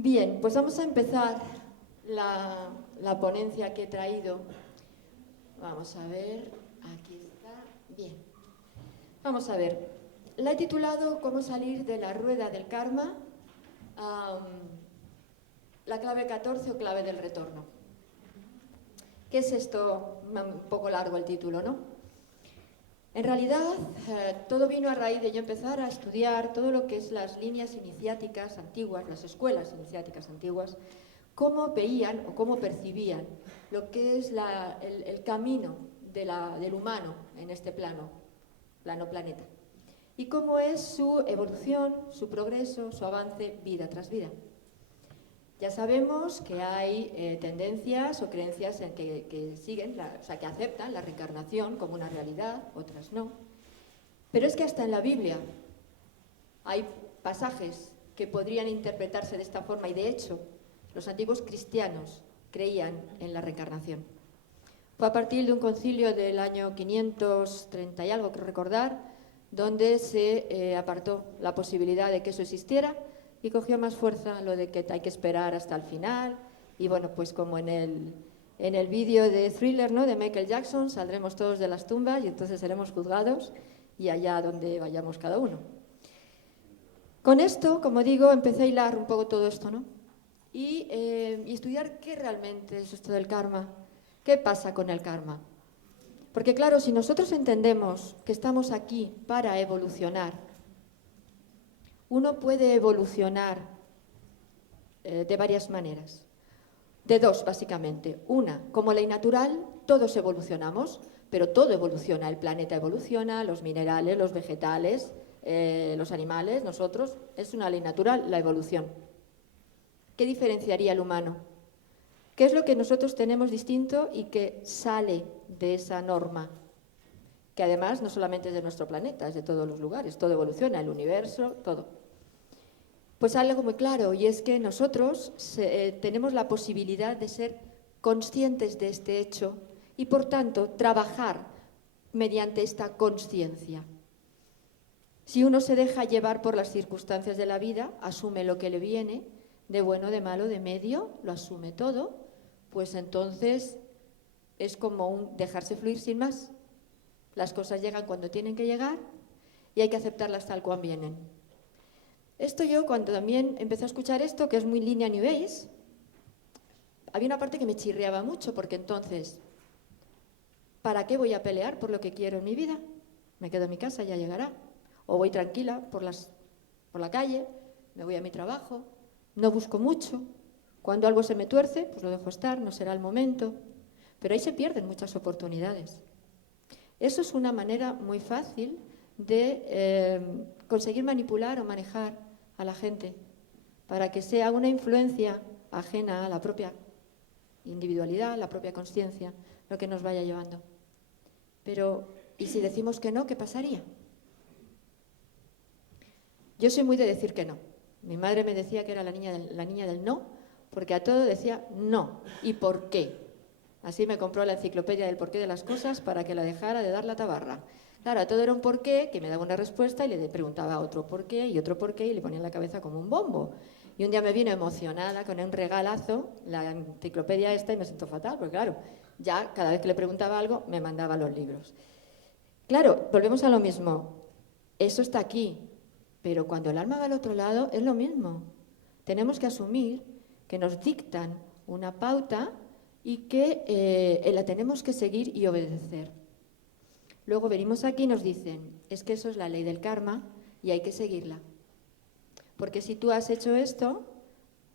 Bien, pues vamos a empezar la ponencia que he traído. Vamos a ver, aquí está. Bien, vamos a ver. La he titulado ¿Cómo salir de la rueda del karma? La clave 14 o clave del retorno. ¿Qué es esto? Un poco largo el título, ¿no? En realidad, todo vino a raíz de yo empezar a estudiar todo lo que es las líneas iniciáticas antiguas, las escuelas iniciáticas antiguas, cómo veían o cómo percibían lo que es el camino del humano en este planeta, y cómo es su evolución, su progreso, su avance vida tras vida. Ya sabemos que hay tendencias o creencias que siguen, que aceptan la reencarnación como una realidad, otras no. Pero es que hasta en la Biblia hay pasajes que podrían interpretarse de esta forma, y de hecho los antiguos cristianos creían en la reencarnación. Fue a partir de un concilio del año 530 y algo, creo recordar, donde se apartó la posibilidad de que eso existiera, y cogió más fuerza lo de que hay que esperar hasta el final. Y bueno, pues como en el vídeo de Thriller, ¿no?, de Michael Jackson, saldremos todos de las tumbas y entonces seremos juzgados, y allá donde vayamos cada uno. Con esto, como digo, empecé a hilar un poco todo esto, ¿no? Y estudiar qué realmente es esto del karma, qué pasa con el karma. Porque claro, si nosotros entendemos que estamos aquí para evolucionar, uno puede evolucionar de varias maneras. De dos, básicamente. Una, como ley natural, todos evolucionamos, pero todo evoluciona. El planeta evoluciona, los minerales, los vegetales, los animales, nosotros. Es una ley natural, la evolución. ¿Qué diferenciaría al humano? ¿Qué es lo que nosotros tenemos distinto y que sale de esa norma? Que además no solamente es de nuestro planeta, es de todos los lugares. Todo evoluciona, el universo, todo. Pues algo muy claro, y es que nosotros tenemos la posibilidad de ser conscientes de este hecho y, por tanto, trabajar mediante esta consciencia. Si uno se deja llevar por las circunstancias de la vida, asume lo que le viene, de bueno, de malo, de medio, lo asume todo, pues entonces es como un dejarse fluir sin más. Las cosas llegan cuando tienen que llegar y hay que aceptarlas tal cual vienen. Esto yo, cuando también empecé a escuchar esto, que es muy línea New Age, había una parte que me chirriaba mucho, porque entonces, ¿para qué voy a pelear por lo que quiero en mi vida? Me quedo en mi casa, ya llegará. O voy tranquila por la calle, me voy a mi trabajo, no busco mucho. Cuando algo se me tuerce, pues lo dejo estar, no será el momento. Pero ahí se pierden muchas oportunidades. Eso es una manera muy fácil de conseguir manipular o manejar a la gente, para que sea una influencia ajena a la propia individualidad, la propia consciencia, lo que nos vaya llevando. Pero, ¿y si decimos que no, qué pasaría? Yo soy muy de decir que no. Mi madre me decía que era la niña del no, porque a todo decía no. ¿Y por qué? Así me compró la enciclopedia del porqué de las cosas para que la dejara de dar la tabarra. Claro, a todo era un porqué, que me daba una respuesta y le preguntaba otro porqué y otro porqué, y le ponía en la cabeza como un bombo. Y un día me vino emocionada con un regalazo, la enciclopedia esta, y me siento fatal, porque claro, ya cada vez que le preguntaba algo me mandaba los libros. Claro, volvemos a lo mismo. Eso está aquí, pero cuando el alma va al otro lado es lo mismo. Tenemos que asumir que nos dictan una pauta y que la tenemos que seguir y obedecer. Luego venimos aquí y nos dicen, es que eso es la ley del karma y hay que seguirla. Porque si tú has hecho esto,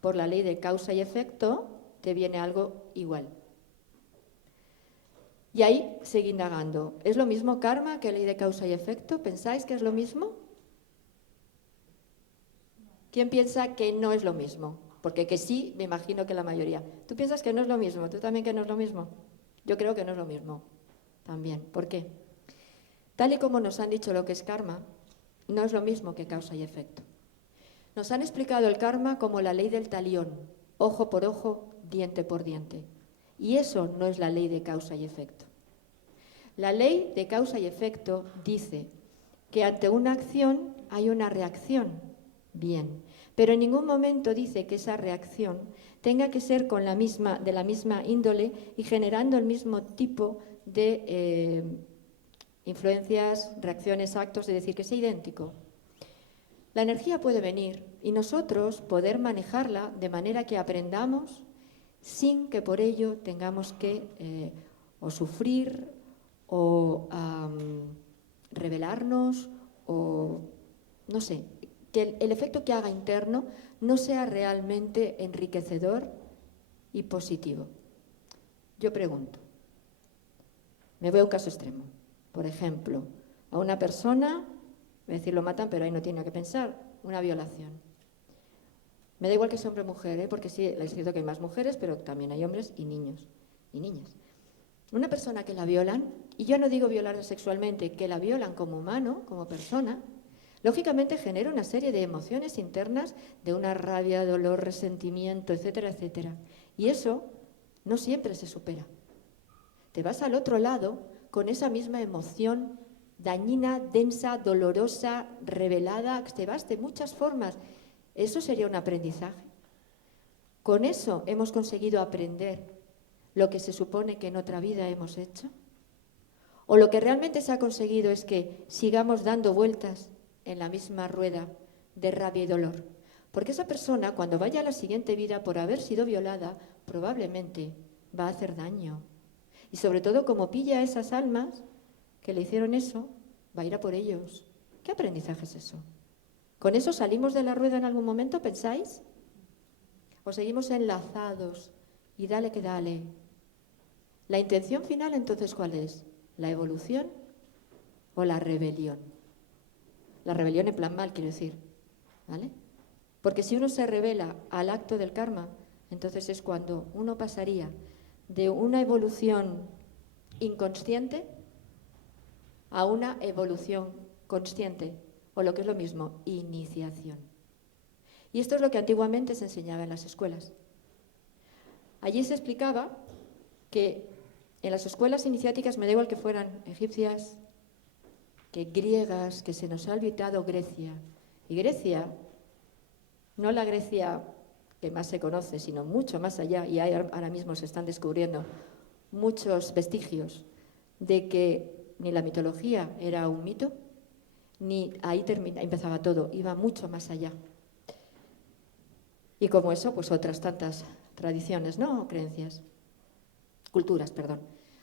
por la ley de causa y efecto, te viene algo igual. Y ahí sigue indagando. ¿Es lo mismo karma que ley de causa y efecto? ¿Pensáis que es lo mismo? ¿Quién piensa que no es lo mismo? Porque que sí, me imagino que la mayoría. ¿Tú piensas que no es lo mismo? ¿Tú también que no es lo mismo? Yo creo que no es lo mismo también. ¿Por qué? Tal y como nos han dicho lo que es karma, no es lo mismo que causa y efecto. Nos han explicado el karma como la ley del talión, ojo por ojo, diente por diente. Y eso no es la ley de causa y efecto. La ley de causa y efecto dice que ante una acción hay una reacción. Bien, Pero en ningún momento dice que esa reacción tenga que ser de la misma índole y generando el mismo tipo de influencias, reacciones, actos, es decir, que sea idéntico. La energía puede venir y nosotros poder manejarla de manera que aprendamos sin que por ello tengamos que o sufrir o rebelarnos o, no sé, que el efecto que haga interno no sea realmente enriquecedor y positivo. Yo pregunto, me voy a un caso extremo. Por ejemplo, a una persona, voy a decir lo matan, pero ahí no tiene que pensar, una violación. Me da igual que sea hombre o mujer, porque sí, es cierto que hay más mujeres, pero también hay hombres y niños y niñas. Una persona que la violan, y yo no digo violarla sexualmente, que la violan como humano, como persona, lógicamente genera una serie de emociones internas de una rabia, dolor, resentimiento, etcétera, etcétera. Y eso no siempre se supera. Te vas al otro lado con esa misma emoción dañina, densa, dolorosa, revelada, te vas de muchas formas. Eso sería un aprendizaje. Con eso hemos conseguido aprender lo que se supone que en otra vida hemos hecho. O lo que realmente se ha conseguido es que sigamos dando vueltas en la misma rueda de rabia y dolor. Porque esa persona, cuando vaya a la siguiente vida por haber sido violada, probablemente va a hacer daño. Y sobre todo, como pilla a esas almas que le hicieron eso, va a ir a por ellos. ¿Qué aprendizaje es eso? ¿Con eso salimos de la rueda en algún momento, pensáis? ¿O seguimos enlazados y dale que dale? ¿La intención final entonces cuál es? ¿La evolución o la rebelión? La rebelión en plan mal, quiero decir, ¿vale? Porque si uno se revela al acto del karma, entonces es cuando uno pasaría de una evolución inconsciente a una evolución consciente, o lo que es lo mismo, iniciación. Y esto es lo que antiguamente se enseñaba en las escuelas. Allí se explicaba que en las escuelas iniciáticas, me da igual que fueran egipcias, que griegas, que se nos ha olvidado Grecia. Y Grecia, no la Grecia que más se conoce, sino mucho más allá, y ahora mismo se están descubriendo muchos vestigios de que ni la mitología era un mito, ni ahí empezaba todo, iba mucho más allá. Y como eso, pues otras tantas tradiciones, ¿no? Creencias, culturas, perdón.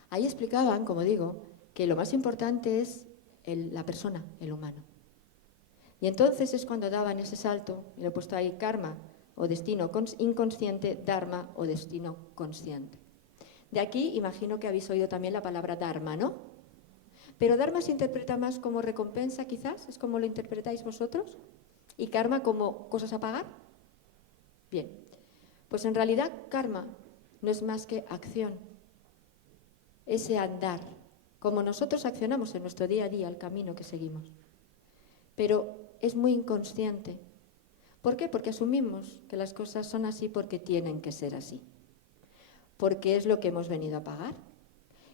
Ahí explicaban, como digo, que lo más importante es la persona, el humano. Y entonces es cuando daban ese salto, y lo he puesto ahí, karma o destino inconsciente, dharma o destino consciente. De aquí imagino que habéis oído también la palabra dharma, ¿no? Pero dharma se interpreta más como recompensa, quizás, es como lo interpretáis vosotros, y karma como cosas a pagar. Bien, pues en realidad karma no es más que acción, ese andar, como nosotros accionamos en nuestro día a día, el camino que seguimos. Pero es muy inconsciente. ¿Por qué? Porque asumimos que las cosas son así porque tienen que ser así, porque es lo que hemos venido a pagar.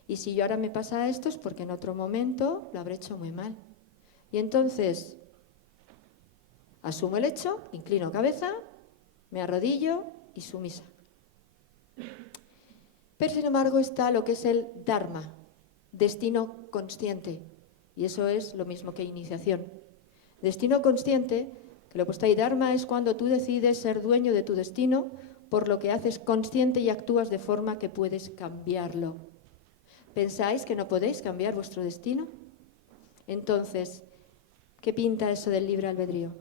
Y si yo ahora me pasa esto es porque en otro momento lo habré hecho muy mal. Y entonces asumo el hecho, inclino cabeza, me arrodillo y sumisa. Pero sin embargo está lo que es el dharma, destino consciente. Y eso es lo mismo que iniciación. Destino consciente, que lo he puesto ahí, dharma es cuando tú decides ser dueño de tu destino, por lo que haces consciente y actúas de forma que puedes cambiarlo. ¿Pensáis que no podéis cambiar vuestro destino? Entonces, ¿qué pinta eso del libre albedrío?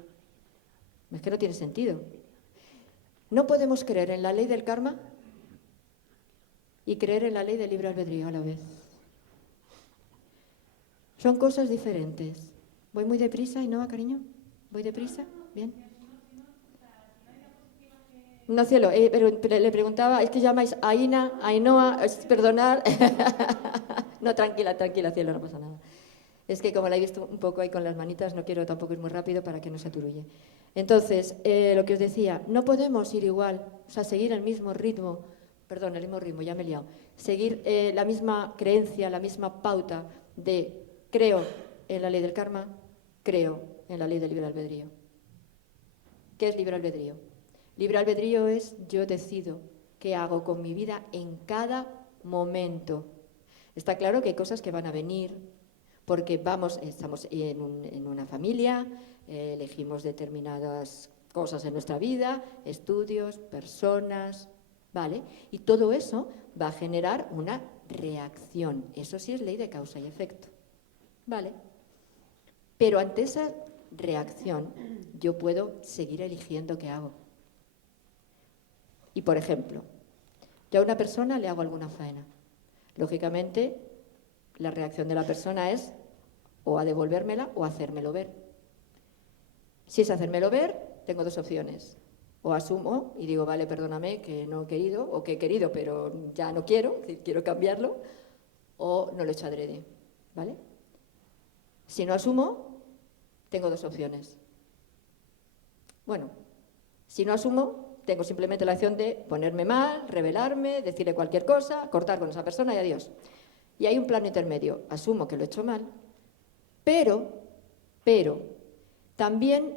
Es que no tiene sentido. No podemos creer en la ley del karma y creer en la ley del libre albedrío a la vez. Son cosas diferentes. ¿Voy muy deprisa, Ainhoa, cariño? ¿Voy deprisa? Bien. No, cielo, pero le preguntaba, es que llamáis Aina, Ainhoa, perdonad. No, tranquila, cielo, no pasa nada. Es que como la he visto un poco ahí con las manitas, no quiero tampoco ir muy rápido para que no se aturulle. Entonces, lo que os decía, no podemos ir igual, o sea, seguir el mismo ritmo, ya me he liado, seguir la misma creencia, la misma pauta de creo en la ley del karma, creo en la ley del libre albedrío. ¿Qué es libre albedrío? Libre albedrío es yo decido qué hago con mi vida en cada momento. Está claro que hay cosas que van a venir porque estamos en una familia, elegimos determinadas cosas en nuestra vida, estudios, personas, ¿vale? Y todo eso va a generar una reacción. Eso sí es ley de causa y efecto, ¿vale? Pero ante esa reacción yo puedo seguir eligiendo qué hago. Y por ejemplo, yo a una persona le hago alguna faena. Lógicamente, la reacción de la persona es o a devolvérmela o a hacérmelo ver. Si es hacérmelo ver, tengo dos opciones. O asumo y digo, vale, perdóname, que no he querido, o que he querido, pero ya no quiero, quiero cambiarlo, o no lo he hecho adrede, ¿vale? Si no asumo, tengo dos opciones. Bueno, si no asumo, tengo simplemente la opción de ponerme mal, rebelarme, decirle cualquier cosa, cortar con esa persona y adiós. Y hay un plano intermedio. Asumo que lo he hecho mal, pero también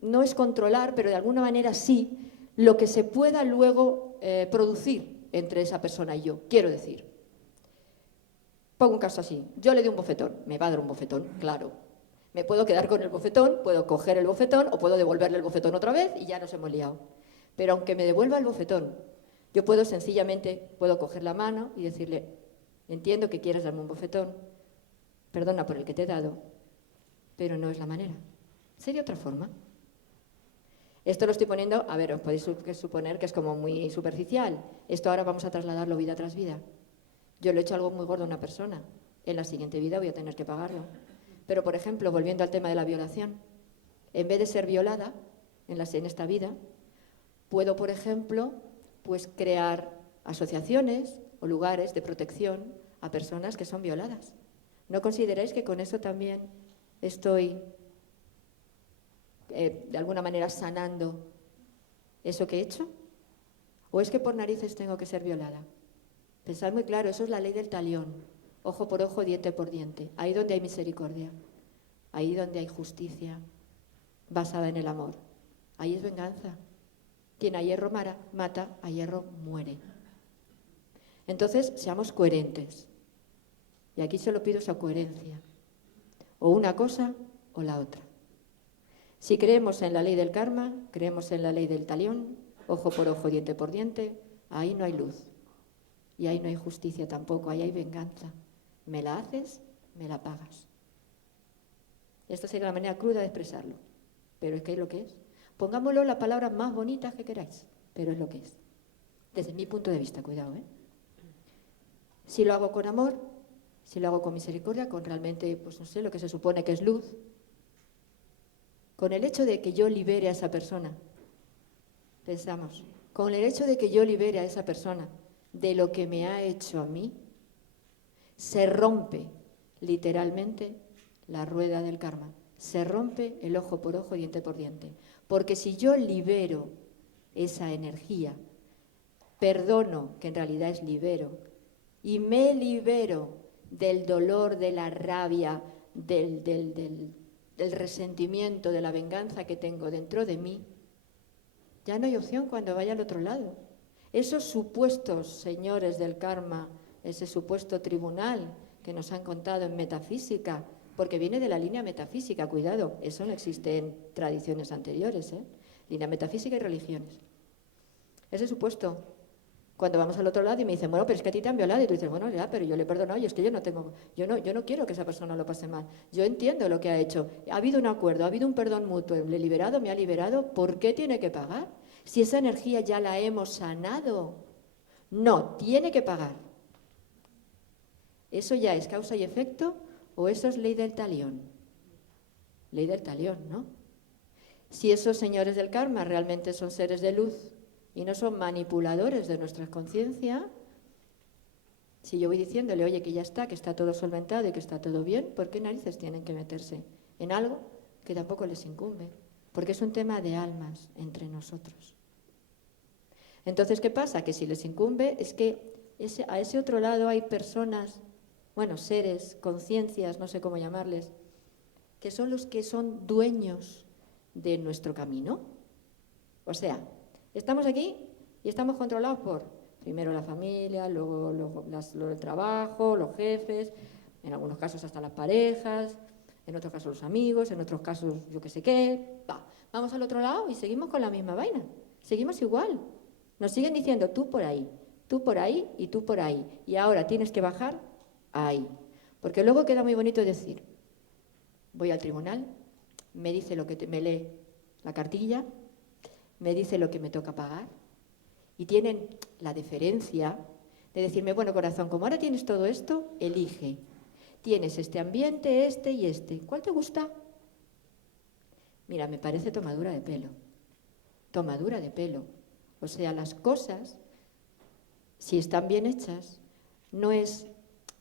no es controlar, pero de alguna manera sí, lo que se pueda luego producir entre esa persona y yo. Quiero decir, pongo un caso así, yo le doy un bofetón, me va a dar un bofetón, claro. Me puedo quedar con el bofetón, puedo coger el bofetón o puedo devolverle el bofetón otra vez y ya nos hemos liado. Pero aunque me devuelva el bofetón, yo puedo sencillamente, puedo coger la mano y decirle, entiendo que quieres darme un bofetón, perdona por el que te he dado, pero no es la manera. Sería otra forma. Esto lo estoy poniendo, a ver, os podéis suponer que es como muy superficial. Esto ahora vamos a trasladarlo vida tras vida. Yo le he hecho algo muy gordo a una persona. En la siguiente vida voy a tener que pagarlo. Pero, por ejemplo, volviendo al tema de la violación, en vez de ser violada en esta vida, puedo, por ejemplo, pues crear asociaciones o lugares de protección a personas que son violadas. ¿No consideráis que con eso también estoy de alguna manera sanando eso que he hecho? ¿O es que por narices tengo que ser violada? Pensad muy claro, eso es la ley del talión. Ojo por ojo, diente por diente. Ahí donde hay misericordia, ahí donde hay justicia basada en el amor, ahí es venganza. Quien a hierro mata, a hierro muere. Entonces, seamos coherentes. Y aquí solo pido esa coherencia. O una cosa o la otra. Si creemos en la ley del karma, creemos en la ley del talión, ojo por ojo, diente por diente, ahí no hay luz. Y ahí no hay justicia tampoco, ahí hay venganza. Me la haces, me la pagas. Esta sería la manera cruda de expresarlo, pero es que es lo que es. Pongámoslo las palabras más bonitas que queráis, pero es lo que es. Desde mi punto de vista, cuidado, ¿eh? Si lo hago con amor, si lo hago con misericordia, con realmente, pues no sé, lo que se supone que es luz, con el hecho de que yo libere a esa persona, pensamos, con el hecho de que yo libere a esa persona de lo que me ha hecho a mí, se rompe literalmente la rueda del karma, se rompe el ojo por ojo, diente por diente. Porque si yo libero esa energía, perdono, que en realidad es libero, y me libero del dolor, de la rabia, del resentimiento, de la venganza que tengo dentro de mí, ya no hay opción cuando vaya al otro lado. Esos supuestos señores del karma, ese supuesto tribunal que nos han contado en metafísica, porque viene de la línea metafísica, cuidado, eso no existe en tradiciones anteriores, línea metafísica y religiones. Ese supuesto, cuando vamos al otro lado y me dicen, bueno, pero es que a ti te han violado, y tú dices, bueno, ya, pero yo le he perdonado y es que yo no quiero que esa persona lo pase mal. Yo entiendo lo que ha hecho. Ha habido un acuerdo, ha habido un perdón mutuo, le he liberado, me ha liberado, ¿por qué tiene que pagar? Si esa energía ya la hemos sanado. No, tiene que pagar. ¿Eso ya es causa y efecto o eso es ley del talión? Ley del talión, ¿no? Si esos señores del karma realmente son seres de luz y no son manipuladores de nuestra conciencia, si yo voy diciéndole, oye, que ya está, que está todo solventado y que está todo bien, ¿por qué narices tienen que meterse en algo que tampoco les incumbe? Porque es un tema de almas entre nosotros. Entonces, ¿qué pasa? Que si les incumbe es que a ese otro lado hay personas, bueno, seres, conciencias, no sé cómo llamarles, que son los que son dueños de nuestro camino. O sea, estamos aquí y estamos controlados por, primero la familia, luego el trabajo, los jefes, en algunos casos hasta las parejas, en otros casos los amigos, en otros casos yo qué sé qué. Vamos al otro lado y seguimos con la misma vaina. Seguimos igual. Nos siguen diciendo tú por ahí y tú por ahí. Y ahora tienes que bajar ahí. Porque luego queda muy bonito decir, voy al tribunal, me dice lo que me lee la cartilla, me dice lo que me toca pagar, y tienen la deferencia de decirme, bueno, corazón, como ahora tienes todo esto, elige. Tienes este ambiente, este y este. ¿Cuál te gusta? Mira, me parece tomadura de pelo. Tomadura de pelo. O sea, las cosas, si están bien hechas, no es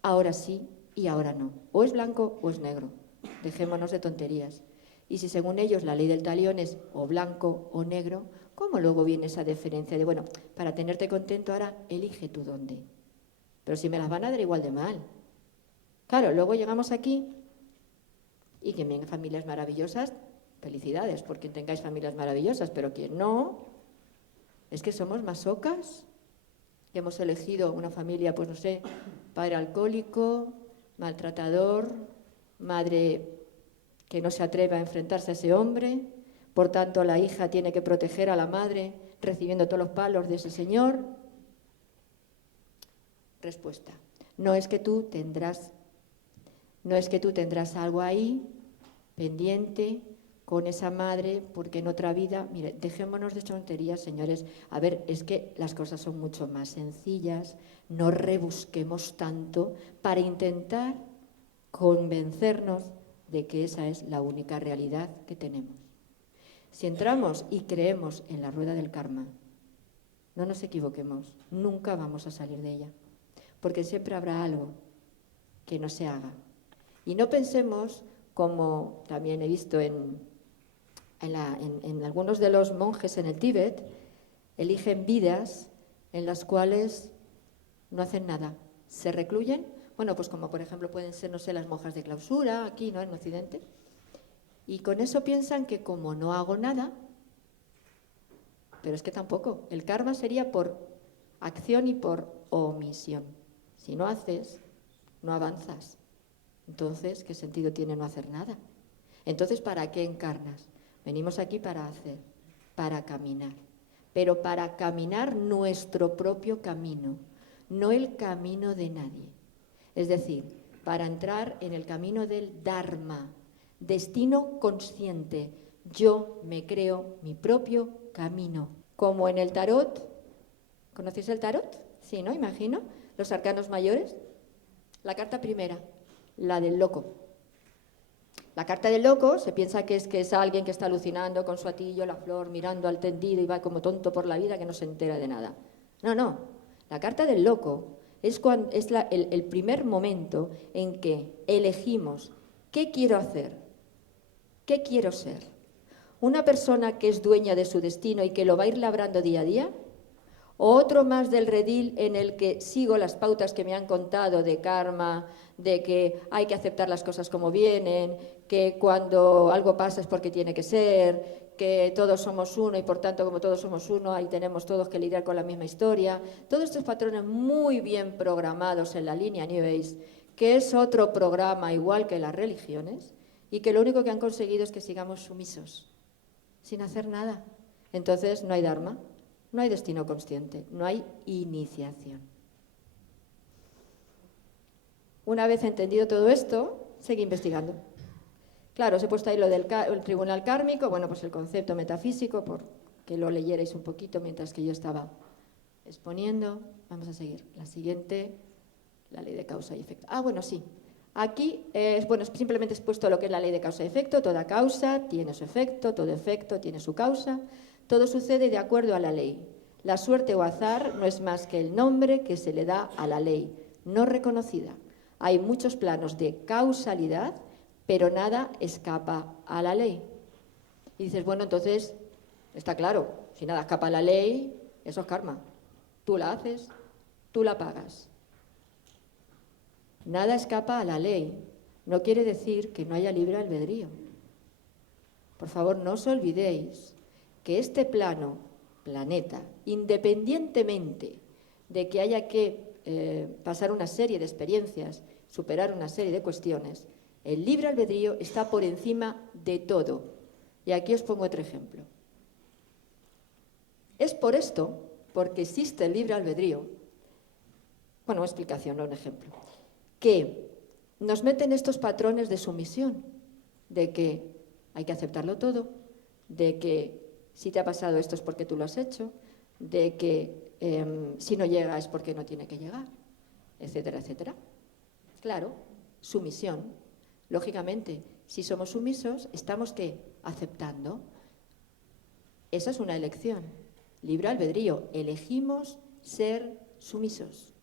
ahora sí y ahora no. O es blanco o es negro. Dejémonos de tonterías. Y si según ellos la ley del talión es o blanco o negro, ¿cómo luego viene esa deferencia de, bueno, para tenerte contento ahora elige tú dónde? Pero si me las van a dar igual de mal. Claro, luego llegamos aquí y que vengan familias maravillosas, felicidades por quien tengáis familias maravillosas, pero quien no, es que somos masocas. Y hemos elegido una familia, pues no sé, padre alcohólico, maltratador, madre que no se atreve a enfrentarse a ese hombre, por tanto la hija tiene que proteger a la madre recibiendo todos los palos de ese señor. Respuesta, no es que tú tendrás algo ahí pendiente con esa madre, porque en otra vida, mire, dejémonos de tonterías, señores. A ver, es que las cosas son mucho más sencillas, no rebusquemos tanto para intentar convencernos de que esa es la única realidad que tenemos. Si entramos y creemos en la rueda del karma, no nos equivoquemos, nunca vamos a salir de ella, porque siempre habrá algo que no se haga. Y no pensemos, como también he visto en algunos de los monjes en el Tíbet, eligen vidas en las cuales no hacen nada, se recluyen. Bueno, pues como por ejemplo pueden ser, no sé, las monjas de clausura, aquí, ¿no?, en Occidente. Y con eso piensan que como no hago nada, pero es que tampoco. El karma sería por acción y por omisión. Si no haces, no avanzas. Entonces, ¿qué sentido tiene no hacer nada? Entonces, ¿para qué encarnas? Venimos aquí para hacer, para caminar. Pero para caminar nuestro propio camino, no el camino de nadie. Es decir, para entrar en el camino del Dharma, destino consciente. Yo me creo mi propio camino. Como en el tarot. ¿Conocéis el tarot? Sí, ¿no? Imagino. Los arcanos mayores. La carta primera, la del loco. La carta del loco se piensa que es alguien que está alucinando con su atillo, la flor, mirando al tendido y va como tonto por la vida que no se entera de nada. No, no. La carta del loco es el primer momento en que elegimos qué quiero hacer, qué quiero ser. Una persona que es dueña de su destino y que lo va a ir labrando día a día, o otro más del redil en el que sigo las pautas que me han contado de karma, de que hay que aceptar las cosas como vienen, que cuando algo pasa es porque tiene que ser, que todos somos uno y por tanto como todos somos uno, ahí tenemos todos que lidiar con la misma historia. Todos estos patrones muy bien programados en la línea New Age, que es otro programa igual que las religiones, y que lo único que han conseguido es que sigamos sumisos, sin hacer nada. Entonces no hay Dharma. No hay destino consciente, no hay iniciación. Una vez entendido todo esto, seguí investigando. Claro, os he puesto ahí lo del tribunal kármico, bueno, pues el concepto metafísico, por que lo leyerais un poquito mientras que yo estaba exponiendo. Vamos a seguir. La siguiente, la ley de causa y efecto. Bueno, sí. Aquí, simplemente he puesto lo que es la ley de causa y efecto. Toda causa tiene su efecto, todo efecto tiene su causa. Todo sucede de acuerdo a la ley. La suerte o azar no es más que el nombre que se le da a la ley, no reconocida. Hay muchos planos de causalidad, pero nada escapa a la ley. Y dices, bueno, entonces, está claro, si nada escapa a la ley, eso es karma. Tú la haces, tú la pagas. Nada escapa a la ley. No quiere decir que no haya libre albedrío. por favor, no os olvidéis que este planeta, independientemente de que haya que pasar una serie de experiencias, superar una serie de cuestiones, el libre albedrío está por encima de todo. Y aquí os pongo otro ejemplo. Es por esto, porque existe el libre albedrío, bueno, una explicación, no un ejemplo, que nos meten estos patrones de sumisión, de que hay que aceptarlo todo, de que si te ha pasado esto es porque tú lo has hecho, de que si no llega es porque no tiene que llegar, etcétera, etcétera. Claro, sumisión. Lógicamente, si somos sumisos, ¿estamos qué? Aceptando. Esa es una elección. Libre albedrío. Elegimos ser sumisos.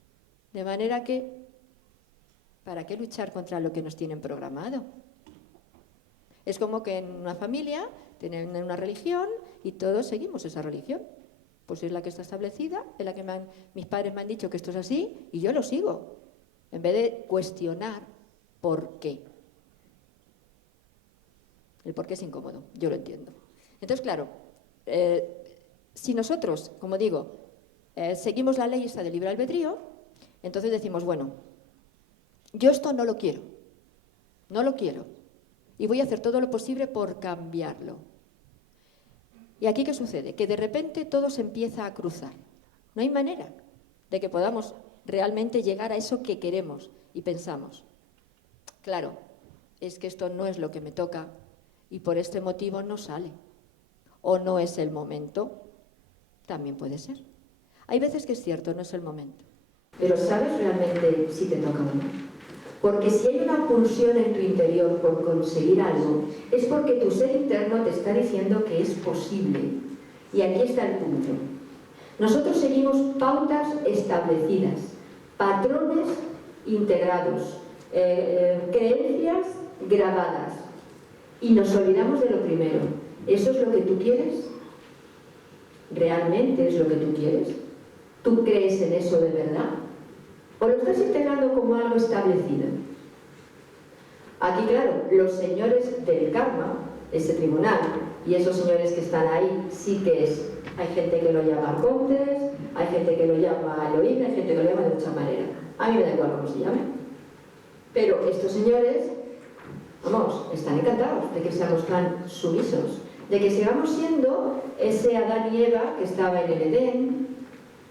De manera que, ¿para qué luchar contra lo que nos tienen programado? Es como que en una familia tienen una religión y todos seguimos esa religión. Pues es la que está establecida, es la que mis padres me han dicho que esto es así y yo lo sigo. En vez de cuestionar por qué. El por qué es incómodo, yo lo entiendo. Entonces, claro, si nosotros, como digo, seguimos la ley esta del libre albedrío, entonces decimos, bueno, yo esto no lo quiero, y voy a hacer todo lo posible por cambiarlo. ¿Y aquí qué sucede? Que de repente todo se empieza a cruzar. No hay manera de que podamos realmente llegar a eso que queremos y pensamos. Claro, es que esto no es lo que me toca y por este motivo no sale. O no es el momento, también puede ser. Hay veces que es cierto, no es el momento. Pero ¿sabes realmente si te toca o no? Porque si hay una pulsión en tu interior por conseguir algo, es porque tu ser interno te está diciendo que es posible. Y aquí está el punto. Nosotros seguimos pautas establecidas, patrones integrados, creencias grabadas. Y nos olvidamos de lo primero. ¿Eso es lo que tú quieres? ¿Realmente es lo que tú quieres? ¿Tú crees en eso de verdad? ¿O lo estás integrando como algo establecido? Aquí, claro, los señores del karma, ese tribunal, y esos señores que están ahí, sí que es. Hay gente que lo llama arcontes, hay gente que lo llama Elohim, hay gente que lo llama de mucha manera. A mí me da igual cómo se llame. Pero estos señores, vamos, están encantados de que seamos tan sumisos, de que sigamos siendo ese Adán y Eva que estaba en el Edén,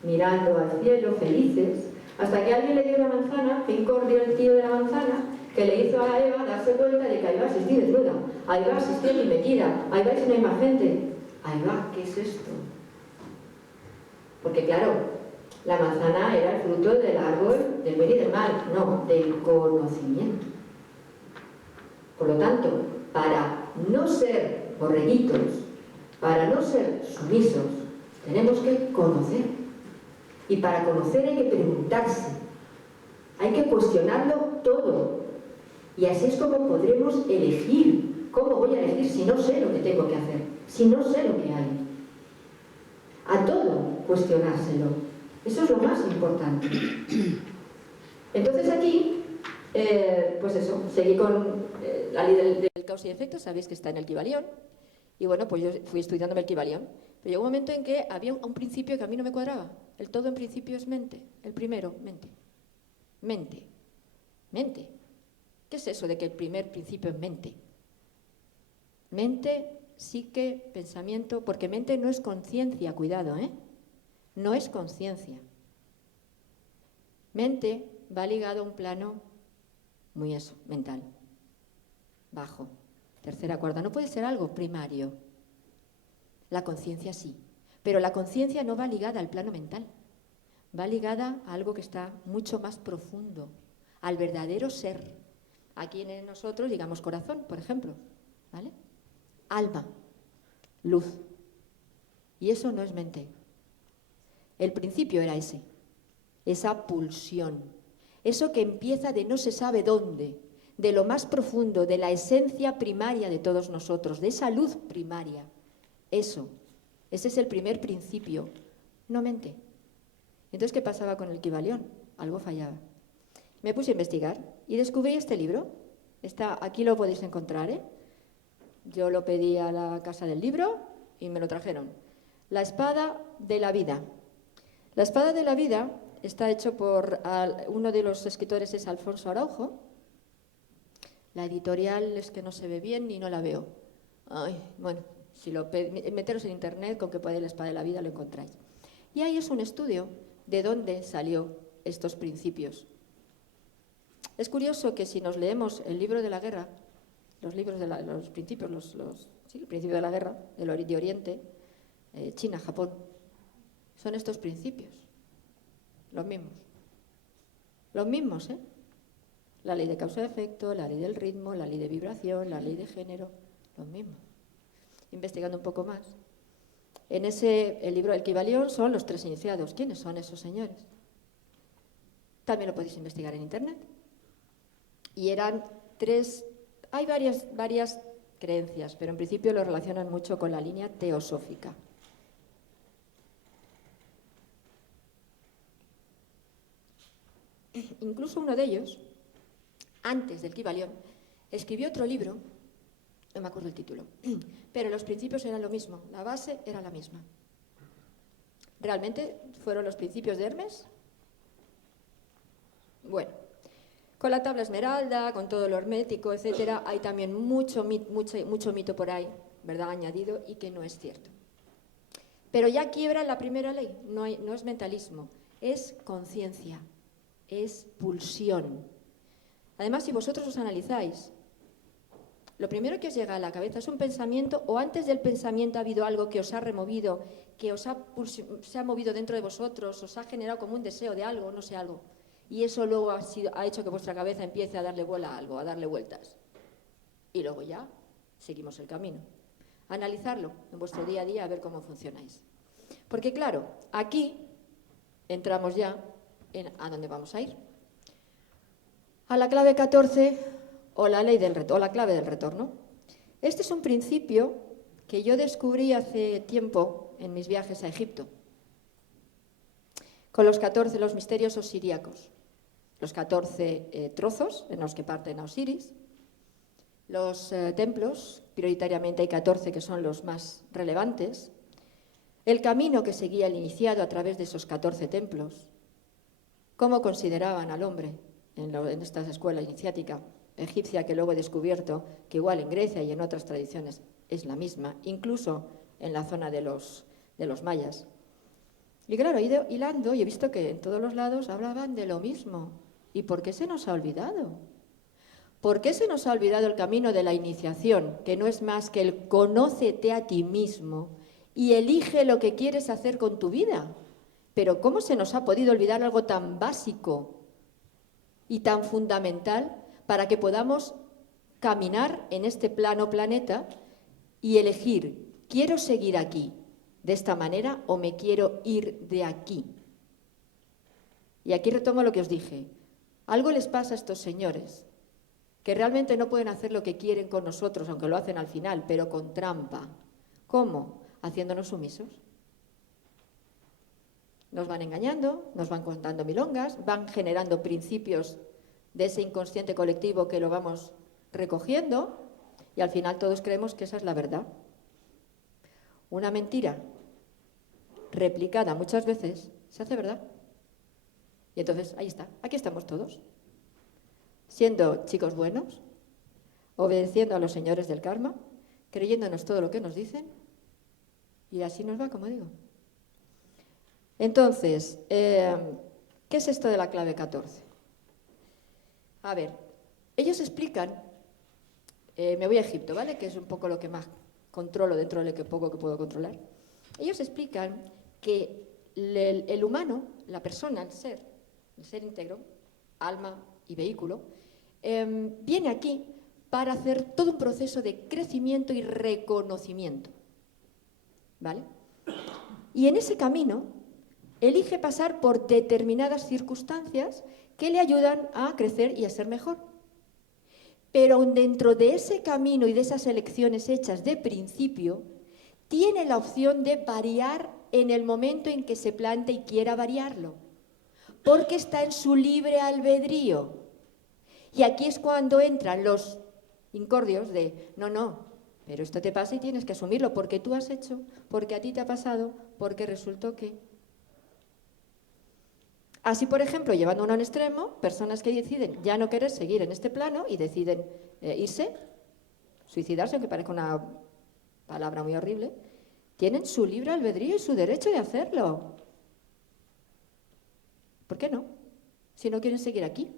mirando al cielo, felices, hasta que alguien le dio una manzana, pincordio el tío de la manzana, que le hizo a Eva darse cuenta de que ahí va a existir desnuda, ahí va a existir mi metida, ahí va si no hay más gente. Ahí va, ¿qué es esto? Porque claro, la manzana era el fruto del árbol del bien y del mal, no, del conocimiento. Por lo tanto, para no ser borreguitos, para no ser sumisos, tenemos que conocer. Y para conocer hay que preguntarse, hay que cuestionarlo todo. Y así es como podremos elegir. ¿Cómo voy a elegir si no sé lo que tengo que hacer? Si no sé lo que hay. A todo cuestionárselo. Eso es lo más importante. Entonces aquí, pues eso, seguí con la ley del causa y efecto, sabéis que está en el Kybalión. Y bueno, pues yo fui estudiándome el Kybalión. Pero llegó un momento en que había un principio que a mí no me cuadraba. El todo en principio es mente. El primero, mente. Mente. Mente. ¿Qué es eso de que el primer principio es mente? Mente, psique, pensamiento, porque mente no es conciencia, cuidado, ¿eh? No es conciencia. Mente va ligado a un plano muy eso, mental. Bajo. Tercera cuerda. No puede ser algo primario. La conciencia sí. Pero la conciencia no va ligada al plano mental. Va ligada a algo que está mucho más profundo, al verdadero ser. Aquí en nosotros digamos corazón, por ejemplo, ¿vale? Alma, luz. Y eso no es mente. El principio era ese, esa pulsión, eso que empieza de no se sabe dónde, de lo más profundo, de la esencia primaria de todos nosotros, de esa luz primaria. Eso, ese es el primer principio, no mente. Entonces, ¿qué pasaba con el Kybalión? Algo fallaba. Me puse a investigar y descubrí este libro. Aquí lo podéis encontrar, Yo lo pedí a la Casa del Libro y me lo trajeron. La espada de la vida. La espada de la vida está hecho por uno de los escritores, es Alfonso Araujo. La editorial es que no se ve bien ni no la veo. Ay, bueno, si meteros en internet con que podáis la espada de la vida lo encontráis. Y ahí es un estudio de dónde salió estos principios. Es curioso que si nos leemos el libro de la guerra, los libros de los principios, el principio de la guerra, de Oriente, China, Japón, son estos principios, los mismos. Los mismos, ¿eh? La ley de causa-efecto, la ley del ritmo, la ley de vibración, la ley de género, los mismos. Investigando un poco más. El libro del Kybalión son los 3 iniciados. ¿Quiénes son esos señores? También lo podéis investigar en internet. Y eran 3, hay varias creencias, pero en principio lo relacionan mucho con la línea teosófica. Incluso uno de ellos, antes del Kybalión, escribió otro libro, no me acuerdo el título, pero los principios eran lo mismo, la base era la misma. ¿Realmente fueron los principios de Hermes? Bueno, con la tabla esmeralda, con todo lo hermético, etcétera, hay también mucho mito por ahí, ¿verdad?, añadido, y que no es cierto. Pero ya quiebra la primera ley, no es mentalismo, es conciencia, es pulsión. Además, si vosotros os analizáis, lo primero que os llega a la cabeza es un pensamiento, o antes del pensamiento ha habido algo que os ha removido, que se ha movido dentro de vosotros, os ha generado como un deseo de algo, no sé, algo. Y eso luego ha hecho que vuestra cabeza empiece a darle vuela a algo, a darle vueltas. Y luego ya seguimos el camino. Analizarlo en vuestro día a día, a ver cómo funcionáis. Porque claro, aquí entramos ya a dónde vamos a ir. A la clave 14 o la clave del retorno. Este es un principio que yo descubrí hace tiempo en mis viajes a Egipto, con los misterios osiríacos, los 14 trozos en los que parten a Osiris, los templos, prioritariamente hay 14 que son los más relevantes, el camino que seguía el iniciado a través de esos 14 templos, cómo consideraban al hombre en esta escuela iniciática egipcia, que luego he descubierto que igual en Grecia y en otras tradiciones es la misma, incluso en la zona de los mayas. Y claro, he ido hilando y he visto que en todos los lados hablaban de lo mismo. ¿Y por qué se nos ha olvidado? ¿Por qué se nos ha olvidado el camino de la iniciación, que no es más que el conócete a ti mismo y elige lo que quieres hacer con tu vida? Pero ¿cómo se nos ha podido olvidar algo tan básico y tan fundamental para que podamos caminar en este plano planeta y elegir, ¿quiero seguir aquí de esta manera o me quiero ir de aquí? Y aquí retomo lo que os dije. Algo les pasa a estos señores, que realmente no pueden hacer lo que quieren con nosotros, aunque lo hacen al final, pero con trampa. ¿Cómo? Haciéndonos sumisos. Nos van engañando, nos van contando milongas, van generando principios de ese inconsciente colectivo que lo vamos recogiendo y al final todos creemos que esa es la verdad. Una mentira replicada muchas veces se hace verdad. Y entonces, ahí está, aquí estamos todos, siendo chicos buenos, obedeciendo a los señores del karma, creyéndonos todo lo que nos dicen, y así nos va, como digo. Entonces, ¿qué es esto de la clave 14? A ver, ellos explican, me voy a Egipto, ¿vale?, que es un poco lo que más controlo dentro de lo que poco que puedo controlar. Ellos explican que el humano, la persona, el ser íntegro, alma y vehículo, viene aquí para hacer todo un proceso de crecimiento y reconocimiento, ¿vale? Y en ese camino elige pasar por determinadas circunstancias que le ayudan a crecer y a ser mejor. Pero dentro de ese camino y de esas elecciones hechas de principio, tiene la opción de variar en el momento en que se plante y quiera variarlo, porque está en su libre albedrío. Y aquí es cuando entran los incordios de, no, Pero esto te pasa y tienes que asumirlo porque tú has hecho, porque a ti te ha pasado, porque resultó que... Así, por ejemplo, llevándolo a un extremo, personas que deciden ya no querer seguir en este plano y deciden irse, suicidarse, aunque parezca una palabra muy horrible, tienen su libre albedrío y su derecho de hacerlo. ¿Por qué no? Si no quieren seguir aquí.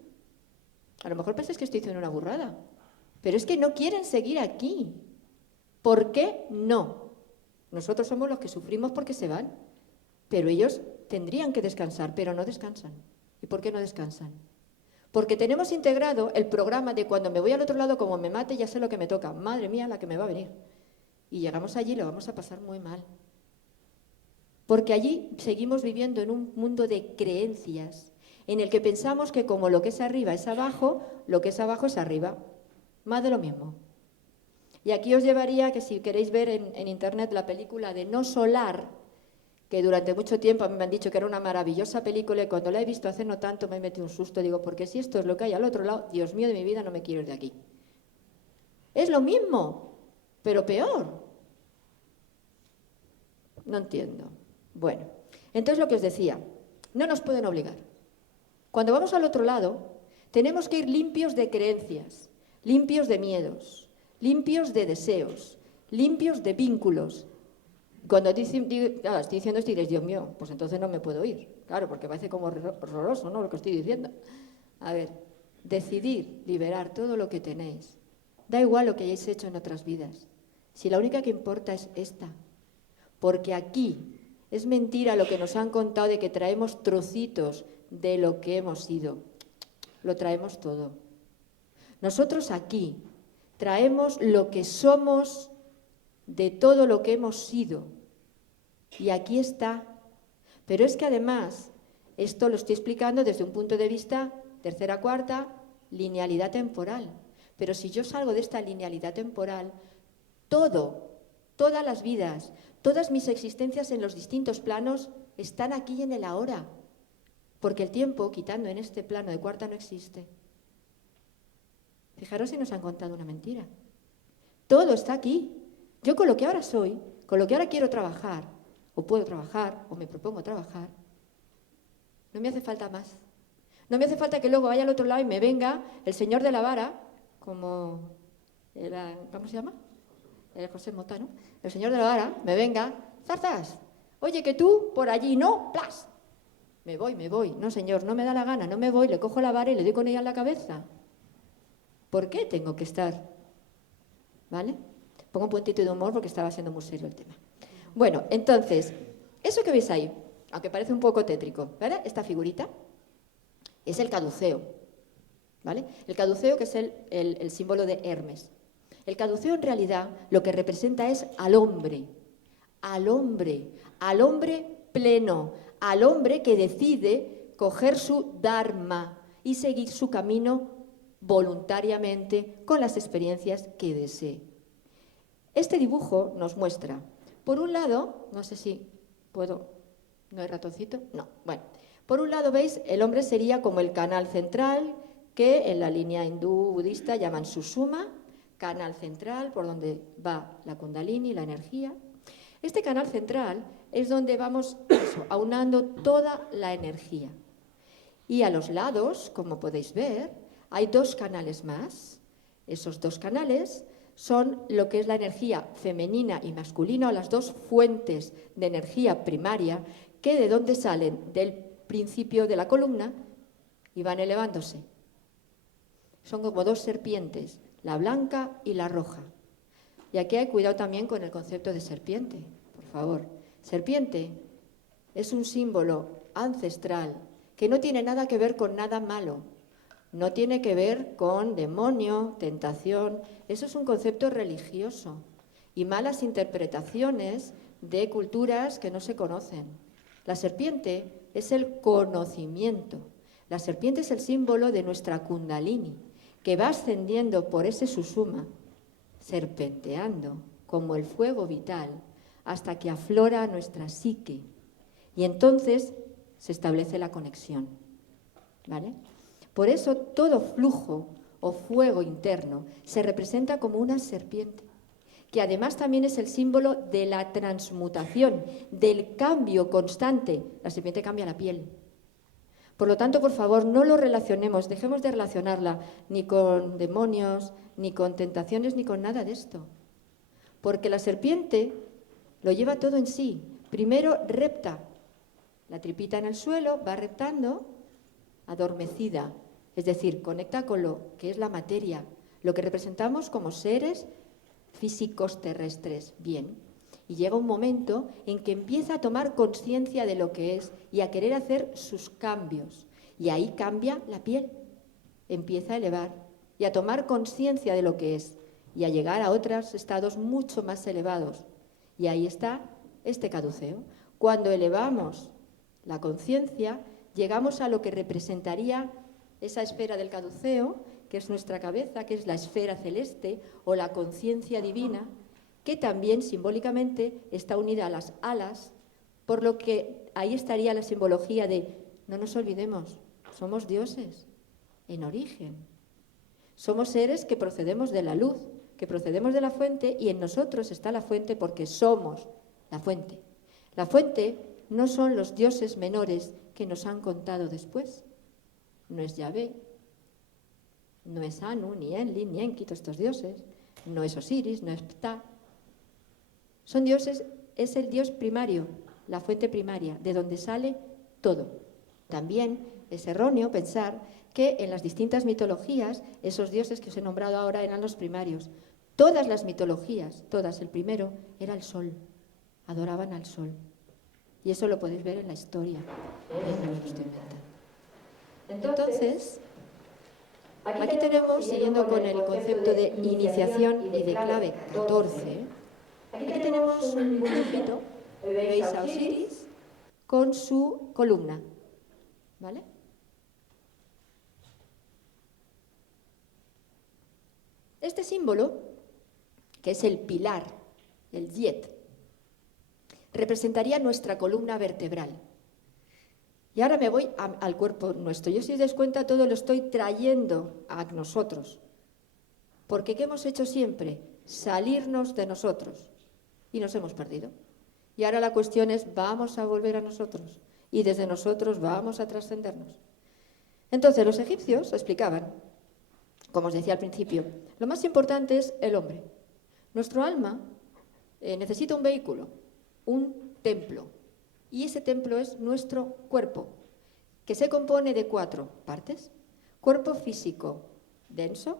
A lo mejor pensáis que estoy diciendo una burrada, pero es que no quieren seguir aquí. ¿Por qué no? Nosotros somos los que sufrimos porque se van, pero ellos tendrían que descansar, pero no descansan. ¿Y por qué no descansan? Porque tenemos integrado el programa de cuando me voy al otro lado, como me mate, ya sé lo que me toca. Madre mía, la que me va a venir. Y llegamos allí y lo vamos a pasar muy mal. Porque allí seguimos viviendo en un mundo de creencias, en el que pensamos que como lo que es arriba es abajo, lo que es abajo es arriba. Más de lo mismo. Y aquí os llevaría que si queréis ver en internet la película de No Solar, que durante mucho tiempo a mí me han dicho que era una maravillosa película y cuando la he visto hace no tanto me he metido un susto, digo, porque si esto es lo que hay al otro lado, Dios mío de mi vida, no me quiero ir de aquí. Es lo mismo, pero peor. No entiendo. Bueno, entonces lo que os decía, no nos pueden obligar. Cuando vamos al otro lado, tenemos que ir limpios de creencias, limpios de miedos, limpios de deseos, limpios de vínculos. Cuando estoy diciendo esto, diréis, Dios mío, pues entonces no me puedo ir. Claro, porque parece como horroroso, ¿no?, lo que estoy diciendo. A ver, decidir liberar todo lo que tenéis. Da igual lo que hayáis hecho en otras vidas. Si la única que importa es esta. Porque aquí es mentira lo que nos han contado de que traemos trocitos de lo que hemos sido. Lo traemos todo. Nosotros aquí traemos lo que somos de todo lo que hemos sido. Y aquí está. Pero es que además, esto lo estoy explicando desde un punto de vista, tercera, cuarta, linealidad temporal. Pero si yo salgo de esta linealidad temporal, todas las vidas, todas mis existencias en los distintos planos están aquí y en el ahora. Porque el tiempo, quitando en este plano de cuarta, no existe. Fijaros si nos han contado una mentira. Todo está aquí. Yo con lo que ahora soy, con lo que ahora quiero trabajar, o puedo trabajar, o me propongo trabajar, no me hace falta más. No me hace falta que luego vaya al otro lado y me venga el señor de la vara, como era, ¿cómo se llama? El José Mota, ¿no? El señor de la vara, me venga, zarzas, oye, que tú por allí no, plas. Me voy. No, señor, no me da la gana, no me voy, le cojo la vara y le doy con ella en la cabeza. ¿Por qué tengo que estar? ¿Vale? Pongo un puntito de humor porque estaba siendo muy serio el tema. Bueno, entonces, eso que veis ahí, aunque parece un poco tétrico, ¿vale? Esta figurita es el caduceo, ¿vale? El caduceo, que es el símbolo de Hermes. El caduceo en realidad lo que representa es al hombre pleno, al hombre que decide coger su dharma y seguir su camino voluntariamente con las experiencias que desee. Este dibujo nos muestra, por un lado, no sé si puedo, ¿no hay ratoncito? No, bueno, por un lado, veis, el hombre sería como el canal central, que en la línea hindú budista llaman Sushumna, canal central por donde va la Kundalini, la energía. Este canal central es donde vamos aunando toda la energía. Y a los lados, como podéis ver, hay dos canales más. Esos dos canales son lo que es la energía femenina y masculina, o las dos fuentes de energía primaria, que de dónde salen del principio de la columna y van elevándose. Son como dos serpientes, la blanca y la roja. Y aquí hay cuidado también con el concepto de serpiente, por favor. Serpiente es un símbolo ancestral que no tiene nada que ver con nada malo. No tiene que ver con demonio, tentación. Eso es un concepto religioso y malas interpretaciones de culturas que no se conocen. La serpiente es el conocimiento. La serpiente es el símbolo de nuestra Kundalini, que va ascendiendo por ese Sushumna, serpenteando como el fuego vital hasta que aflora nuestra psique. Y entonces se establece la conexión, ¿vale? Por eso todo flujo o fuego interno se representa como una serpiente que además también es el símbolo de la transmutación, del cambio constante. La serpiente cambia la piel. Por lo tanto, por favor, no lo relacionemos, dejemos de relacionarla ni con demonios, ni con tentaciones, ni con nada de esto. Porque la serpiente lo lleva todo en sí. Primero repta, la tripita en el suelo, va reptando, adormecida, es decir, conecta con lo que es la materia, lo que representamos como seres físicos terrestres. Bien, y llega un momento en que empieza a tomar conciencia de lo que es y a querer hacer sus cambios. Y ahí cambia la piel, empieza a elevar y a tomar conciencia de lo que es y a llegar a otros estados mucho más elevados. Y ahí está este caduceo. Cuando elevamos la conciencia, llegamos a lo que representaría esa esfera del caduceo, que es nuestra cabeza, que es la esfera celeste o la conciencia divina, que también simbólicamente está unida a las alas, por lo que ahí estaría la simbología de, no nos olvidemos, somos dioses en origen. Somos seres que procedemos de la luz, que procedemos de la fuente, y en nosotros está la fuente porque somos la fuente. La fuente no son los dioses menores que nos han contado después. No es Yahvé, no es Anu, ni Enlil, ni Enki, todos estos dioses. No es Osiris, no es Ptah. Son dioses, es el dios primario, la fuente primaria, de donde sale todo. También es erróneo pensar que en las distintas mitologías, esos dioses que os he nombrado ahora eran los primarios. Todas las mitologías, todas, el primero era el sol, adoraban al sol. Y eso lo podéis ver en la historia, no os lo estoy inventando. Entonces, aquí tenemos, siguiendo con el concepto de iniciación y de clave 14, aquí tenemos un dibujito, veis a Osiris con su columna, ¿vale? Este símbolo, que es el pilar, el yet, representaría nuestra columna vertebral. Y ahora me voy al cuerpo nuestro. Yo, si os dais cuenta, todo lo estoy trayendo a nosotros. Porque ¿qué hemos hecho siempre? Salirnos de nosotros. Y nos hemos perdido. Y ahora la cuestión es, vamos a volver a nosotros. Y desde nosotros vamos a trascendernos. Entonces, los egipcios explicaban, como os decía al principio, lo más importante es el hombre. Nuestro alma necesita un vehículo, un templo. Y ese templo es nuestro cuerpo, que se compone de 4 partes. Cuerpo físico denso,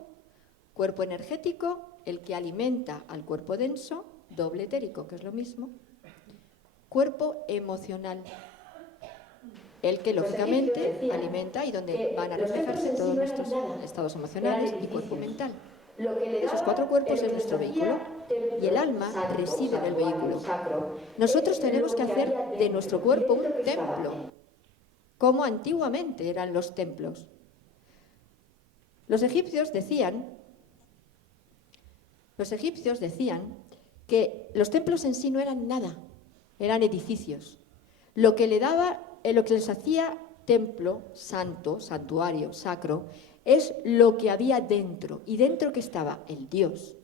cuerpo energético, el que alimenta al cuerpo denso, doble etérico, que es lo mismo. Cuerpo emocional, el que lógicamente alimenta y donde van a reflejarse todos nuestros estados emocionales, y cuerpo mental. Esos 4 cuerpos es nuestro vehículo y el alma reside en el vehículo. Nosotros tenemos que hacer de nuestro cuerpo un templo, como antiguamente eran los templos. Los egipcios decían que los templos en sí no eran nada, eran edificios. Lo que les hacía templo, santo, santuario, sacro, es lo que había dentro. ¿Y dentro qué estaba? El Dios,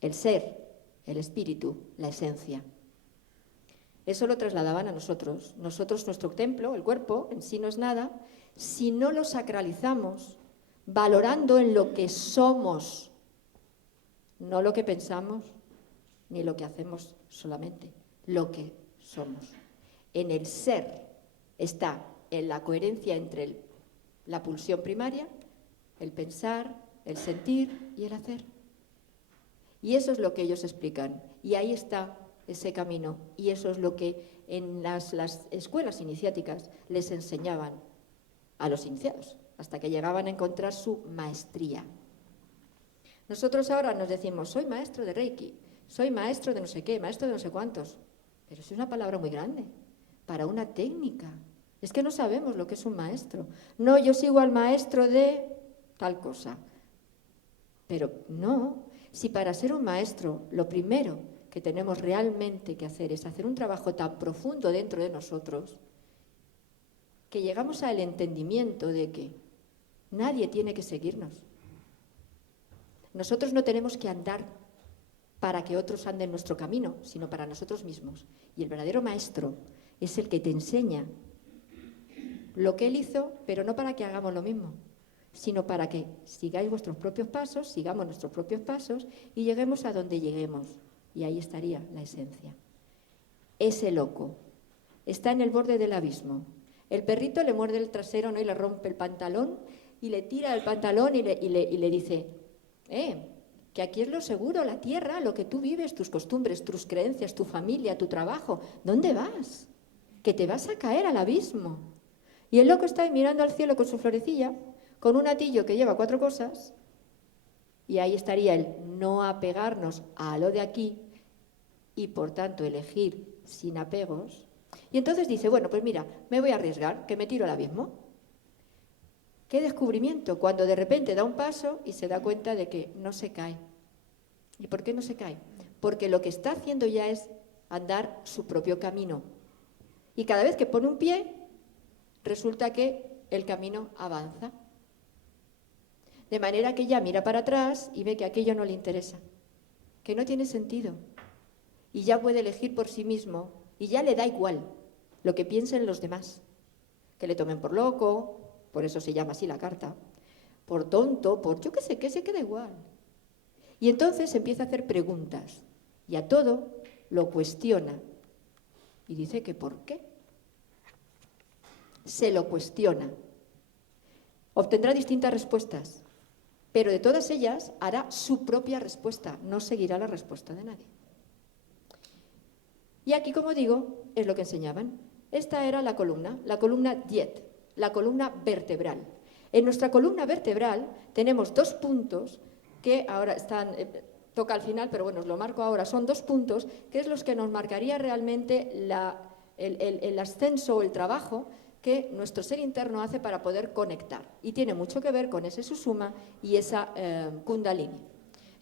el ser, el espíritu, la esencia. Eso lo trasladaban a nosotros. Nosotros, nuestro templo, el cuerpo, en sí no es nada, si no lo sacralizamos, valorando en lo que somos, no lo que pensamos, ni lo que hacemos solamente, lo que somos. En el ser está en la coherencia entre la pulsión primaria, el pensar, el sentir y el hacer. Y eso es lo que ellos explican. Y ahí está ese camino. Y eso es lo que en las escuelas iniciáticas les enseñaban a los iniciados, hasta que llegaban a encontrar su maestría. Nosotros ahora nos decimos, soy maestro de Reiki, soy maestro de no sé qué, maestro de no sé cuántos. Pero es una palabra muy grande para una técnica. Es que no sabemos lo que es un maestro. No, yo sigo al maestro de tal cosa. Pero no, si para ser un maestro lo primero que tenemos realmente que hacer es hacer un trabajo tan profundo dentro de nosotros, que llegamos al entendimiento de que nadie tiene que seguirnos. Nosotros no tenemos que andar para que otros anden nuestro camino, sino para nosotros mismos. Y el verdadero maestro es el que te enseña lo que él hizo, pero no para que hagamos lo mismo, sino para que sigáis vuestros propios pasos, sigamos nuestros propios pasos y lleguemos a donde lleguemos. Y ahí estaría la esencia. Ese loco está en el borde del abismo. El perrito le muerde el trasero, ¿no? Y le rompe el pantalón y le tira el pantalón y le dice, que aquí es lo seguro, la tierra, lo que tú vives, tus costumbres, tus creencias, tu familia, tu trabajo. ¿Dónde vas? Que te vas a caer al abismo. Y el loco está ahí mirando al cielo con su florecilla, con un atillo que lleva 4 cosas, y ahí estaría el no apegarnos a lo de aquí y por tanto elegir sin apegos. Y entonces dice, bueno, pues mira, me voy a arriesgar, que me tiro al abismo. ¡Qué descubrimiento! Cuando de repente da un paso y se da cuenta de que no se cae. ¿Y por qué no se cae? Porque lo que está haciendo ya es andar su propio camino. Y cada vez que pone un pie, resulta que el camino avanza. De manera que ya mira para atrás y ve que aquello no le interesa, que no tiene sentido. Y ya puede elegir por sí mismo y ya le da igual lo que piensen los demás. Que le tomen por loco, por eso se llama así la carta, por tonto, por yo qué sé, que se queda igual. Y entonces empieza a hacer preguntas y a todo lo cuestiona. Y dice que ¿por qué? Se lo cuestiona. Obtendrá distintas respuestas, pero de todas ellas hará su propia respuesta, no seguirá la respuesta de nadie. Y aquí, como digo, es lo que enseñaban. Esta era la columna diet, la columna vertebral. En nuestra columna vertebral tenemos 2 puntos que ahora están, toca al final, pero bueno, os lo marco ahora, son 2 puntos que es los que nos marcaría realmente el ascenso o el trabajo que nuestro ser interno hace para poder conectar. Y tiene mucho que ver con ese susuma y esa kundalini.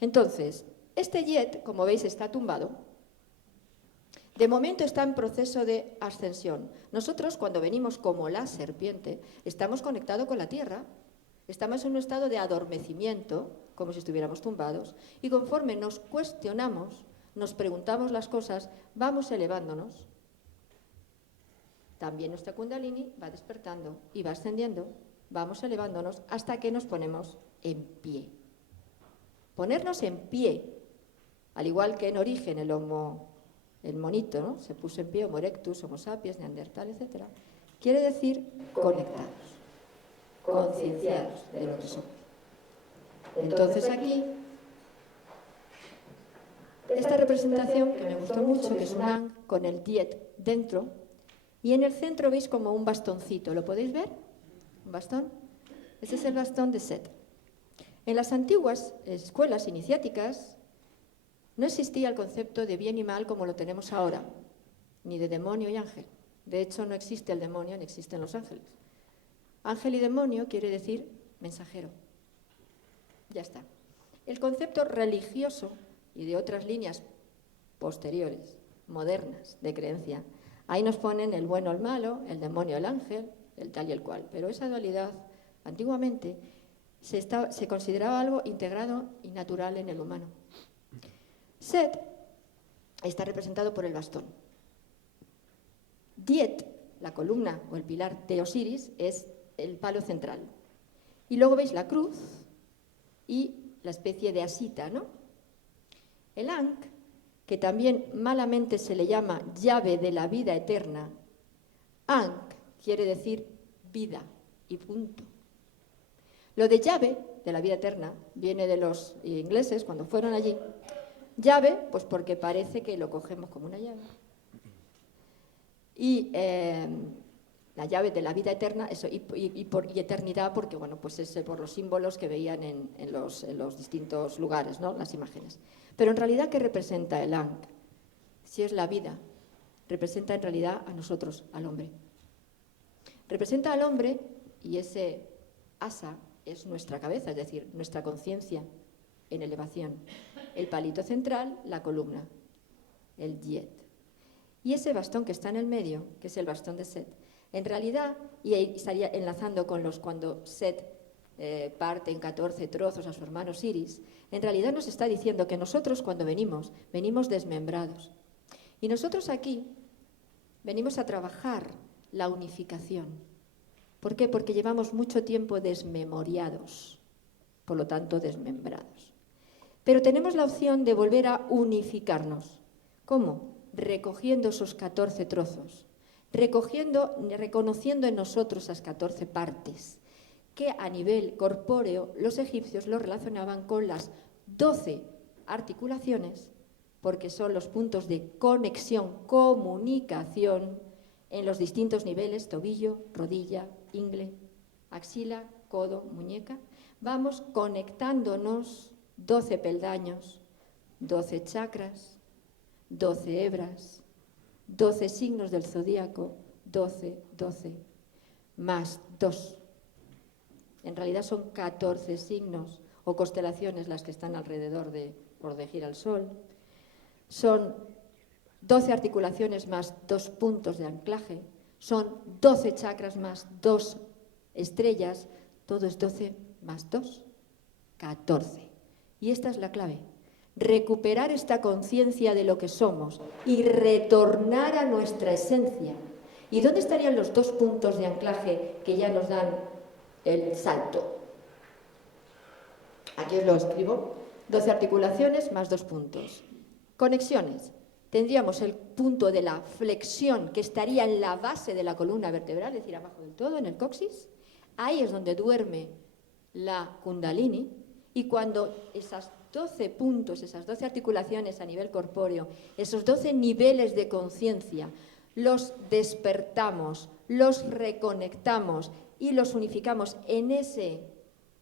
Entonces, este yet, como veis, está tumbado. De momento está en proceso de ascensión. Nosotros, cuando venimos como la serpiente, estamos conectados con la tierra, estamos en un estado de adormecimiento, como si estuviéramos tumbados, y conforme nos cuestionamos, nos preguntamos las cosas, vamos elevándonos. También nuestra kundalini va despertando y va ascendiendo, vamos elevándonos hasta que nos ponemos en pie. Ponernos en pie, al igual que en origen el monito, ¿no? Se puso en pie, Homo erectus, Homo sapiens, Neandertal, etc. Quiere decir conectados, concienciados de lo que somos. Entonces aquí, esta representación que me gustó mucho, que es un Ankh con el diet dentro, y en el centro veis como un bastoncito, ¿lo podéis ver? ¿Un bastón? Este es el bastón de Set. En las antiguas escuelas iniciáticas no existía el concepto de bien y mal como lo tenemos ahora, ni de demonio y ángel. De hecho, no existe el demonio ni existen los ángeles. Ángel y demonio quiere decir mensajero. Ya está. El concepto religioso y de otras líneas posteriores, modernas, de creencia, ahí nos ponen el bueno, el malo, el demonio, el ángel, el tal y el cual. Pero esa dualidad, antiguamente, se consideraba algo integrado y natural en el humano. Set está representado por el bastón. Diet, la columna o el pilar de Osiris, es el palo central. Y luego veis la cruz y la especie de asita, ¿no? El Ankh, que también malamente se le llama llave de la vida eterna. Ankh quiere decir vida y punto. Lo de llave de la vida eterna viene de los ingleses cuando fueron allí. Llave, pues porque parece que lo cogemos como una llave. Y la llave de la vida eterna, eso, y eternidad, porque bueno, pues es por los símbolos que veían en los distintos lugares, ¿no? Las imágenes. Pero en realidad, ¿qué representa el Ankh? Si es la vida, representa en realidad a nosotros, al hombre. Representa al hombre y ese asa es nuestra cabeza, es decir, nuestra conciencia en elevación. El palito central, la columna, el diet. Y ese bastón que está en el medio, que es el bastón de Set, en realidad, y ahí estaría enlazando con cuando Set parte en 14 trozos a su hermano Siris, en realidad nos está diciendo que nosotros cuando venimos desmembrados. Y nosotros aquí venimos a trabajar la unificación. ¿Por qué? Porque llevamos mucho tiempo desmemoriados, por lo tanto desmembrados. Pero tenemos la opción de volver a unificarnos. ¿Cómo? Recogiendo esos 14 trozos, reconociendo en nosotros esas 14 partes, que a nivel corpóreo los egipcios lo relacionaban con las 12 articulaciones, porque son los puntos de conexión, comunicación en los distintos niveles, tobillo, rodilla, ingle, axila, codo, muñeca. Vamos conectándonos 12 peldaños, 12 chakras, 12 hebras, 12 signos del zodíaco, 12, 12, más 2. En realidad son 14 signos o constelaciones las que están alrededor por donde gira el Sol. Son 12 articulaciones más 2 puntos de anclaje. Son 12 chakras más 2 estrellas. Todo es 12 más 2, 14. Y esta es la clave. Recuperar esta conciencia de lo que somos y retornar a nuestra esencia. ¿Y dónde estarían los 2 puntos de anclaje que ya nos dan el salto? Aquí os lo escribo. 12 articulaciones más 2 puntos. Conexiones. Tendríamos el punto de la flexión que estaría en la base de la columna vertebral, es decir, abajo del todo, en el coxis. Ahí es donde duerme la kundalini. Y cuando esas 12 puntos, esas 12 articulaciones a nivel corpóreo, esos 12 niveles de conciencia, los despertamos, los reconectamos y los unificamos en esa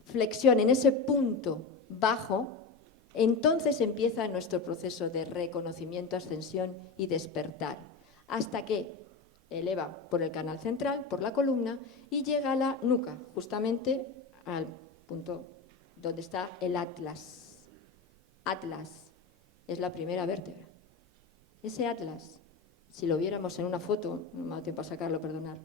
flexión, en ese punto bajo, entonces empieza nuestro proceso de reconocimiento, ascensión y despertar, hasta que eleva por el canal central, por la columna, y llega a la nuca, justamente al punto donde está el Atlas. Atlas es la primera vértebra. Ese Atlas, si lo viéramos en una foto, no me ha dado tiempo a sacarlo, perdonar,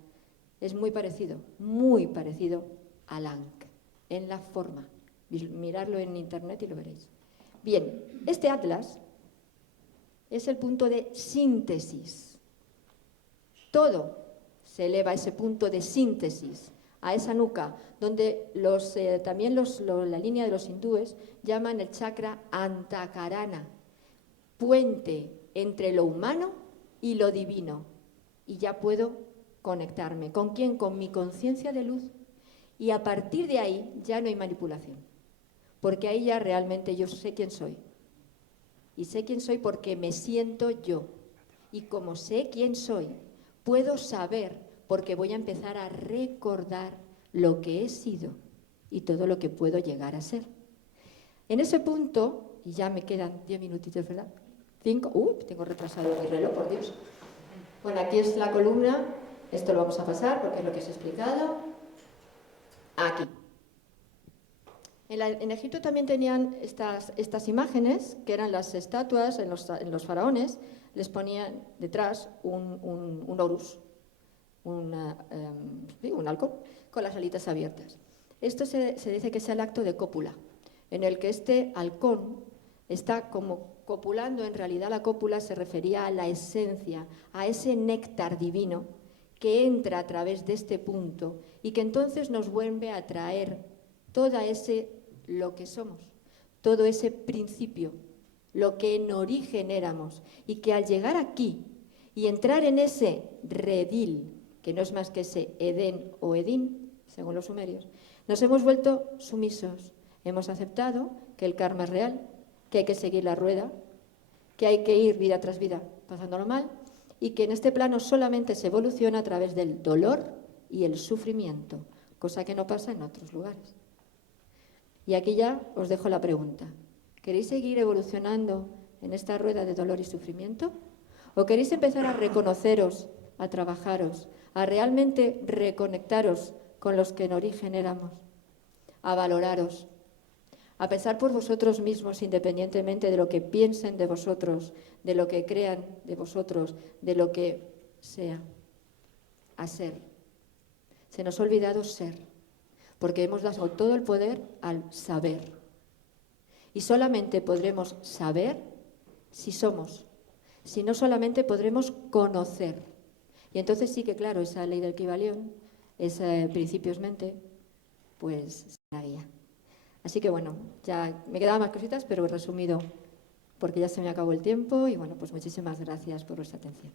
es muy parecido al Ankh, en la forma. Miradlo en internet y lo veréis. Bien, este Atlas es el punto de síntesis. Todo se eleva a ese punto de síntesis, a esa nuca, donde también la línea de los hindúes llaman el chakra Antakarana, puente entre lo humano y lo divino. Y ya puedo conectarme. ¿Con quién? Con mi conciencia de luz. Y a partir de ahí ya no hay manipulación. Porque ahí ya realmente yo sé quién soy. Y sé quién soy porque me siento yo. Y como sé quién soy, puedo saber, porque voy a empezar a recordar lo que he sido y todo lo que puedo llegar a ser. En ese punto, y ya me quedan 10 minutitos, ¿verdad? 5, tengo retrasado mi reloj, por Dios. Bueno, aquí es la columna, esto lo vamos a pasar porque es lo que os he explicado. Aquí. En Egipto también tenían estas imágenes, que eran las estatuas en los faraones, les ponían detrás un Horus, un halcón, con las alitas abiertas. Esto se dice que es el acto de cópula, en el que este halcón está como copulando. En realidad la cópula se refería a la esencia, a ese néctar divino que entra a través de este punto y que entonces nos vuelve a traer todo lo que somos, todo ese principio, lo que en origen éramos, y que al llegar aquí y entrar en ese redil, que no es más que ese Edén o Edín, según los sumerios, nos hemos vuelto sumisos. Hemos aceptado que el karma es real, que hay que seguir la rueda, que hay que ir vida tras vida pasándolo mal, y que en este plano solamente se evoluciona a través del dolor y el sufrimiento, cosa que no pasa en otros lugares. Y aquí ya os dejo la pregunta. ¿Queréis seguir evolucionando en esta rueda de dolor y sufrimiento? ¿O queréis empezar a reconoceros, a trabajaros, a realmente reconectaros con los que en origen éramos, a valoraros, a pensar por vosotros mismos independientemente de lo que piensen de vosotros, de lo que crean de vosotros, de lo que sea, a ser? Se nos ha olvidado ser. porque hemos dado todo el poder al saber. Y solamente podremos saber si somos. Si no, solamente podremos conocer. Y entonces sí que, claro, esa ley del Kybalión, ese principios mente, pues la guía. Así que bueno, ya me quedaban más cositas, pero resumido, porque ya se me acabó el tiempo y bueno, pues muchísimas gracias por vuestra atención.